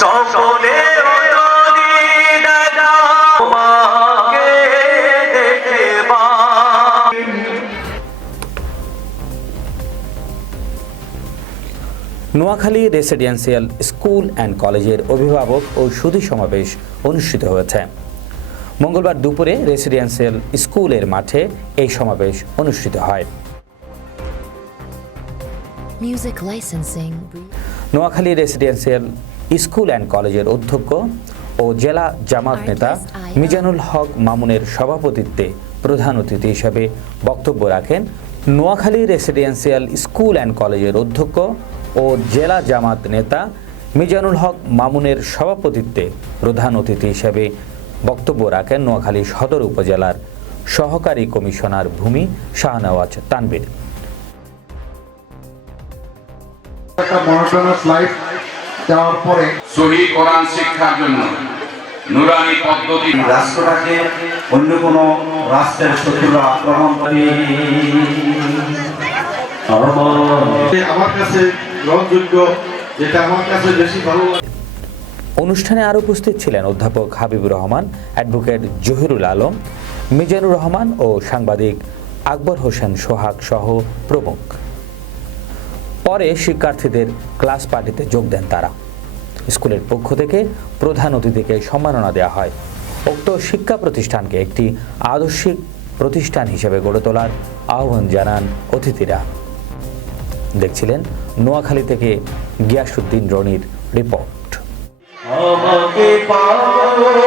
সকলে Noakhali residential school and কলেজের অভিভাবক ও সুধী সমাবেশ অনুষ্ঠিত হয়েছে। মঙ্গলবার দুপুরে রেসিডেন্সিয়াল স্কুলের মাঠে এই সমাবেশ অনুষ্ঠিত হয়। নোয়াখালী রেসিডেন্সিয়াল স্কুল অ্যান্ড কলেজের অধ্যক্ষ ও জেলা জামাত নেতা মিজানুল হক মামুনের সভাপতিত্বে প্রধান অতিথি হিসেবে বক্তব্য রাখেন নোয়াখালী রেসিডেন্সিয়াল স্কুল অ্যান্ড কলেজের অধ্যক্ষ ও জেলা জামাত নেতা মিজানুল হক মামুনের সভাপতিত্বে প্রধান অতিথি হিসেবে বক্তব্য রাখেন নোয়াখালী সদর উপজেলার সহকারী কমিশনার ভূমি শাহনওয়াজ তানবির যাওয়ার পরে সহি কোরআন শিক্ষার জন্য নুরানি পদ্ধতি রাষ্ট্রটাকে অন্য কোনো রাষ্ট্রের শত্রুরা আক্রমণ করে। আমার কাছে গ্রহণযোগ্য যেটা আমার কাছে বেশি ভালো অনুষ্ঠানে আরও উপস্থিত ছিলেন অধ্যাপক হাবিবুর রহমান অ্যাডভোকেট জহিরুল আলম মিজানুর রহমান ও সাংবাদিক আকবর হোসেন সোহাগ সহ প্রমুখ। পরে শিক্ষার্থীদের ক্লাস পার্টিতে যোগ দেন তারা। স্কুলের পক্ষ থেকে প্রধান অতিথিকে সম্মাননা দেওয়া হয়। উক্ত শিক্ষা প্রতিষ্ঠানকে একটি আদর্শিক প্রতিষ্ঠান হিসেবে গড়ে তোলার আহ্বান জানান অতিথিরা। দেখছিলেন নোয়াখালী থেকে গিয়াসুদ্দিন রনির রিপোর্ট। আমাকে পাগল করে